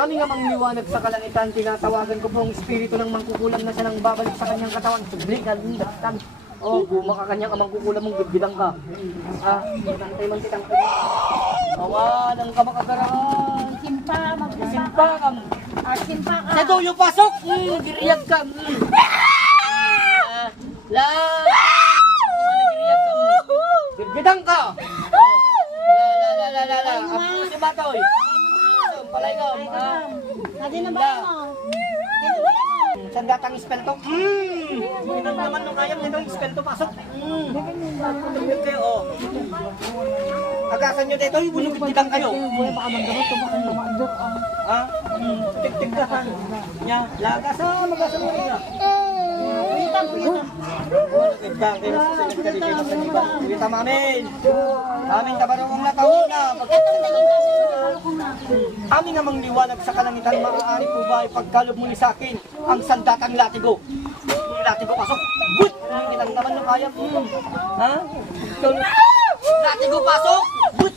Aming amang liwanag sa kalangitan, tinatawagan ko po ang espiritu ng mangkukulam na siya nang babalik sa kanyang katawan. Subli, kalindatan. Oh, guma ka kanyang amang kukulam mong gidgidang ka. Nantay man kitang kanya. Awa, ng kamakagaran. Simpa, Simpa kam. simpa ka. Sa doyo pasok. Nagiriyag ka. La. Nagiriyag ka. Gidgidang ka. La. Ako si Batoy. Palay ko. Adi na ba mo? Saan datang spell to? Ito naman nung kayang nitong spell to pasok. Tumigil kayo, oh. Agasan nyo dito, ibunugit-gitang kayo. Ha? Tik-tik ka ha. Nya, lagasan, magasan mo niya. Nagdang kayo sa salit kayo sa iba. Kita mamin. Aming kabarong na taon na. Aming amang liwanag sa kalangitan, maaari po ba ipagkalob muli sa akin ang sandatang latigo? Latigo pasok. But! Ilang naman nung kaya po. Ha? Latigo pasok. But!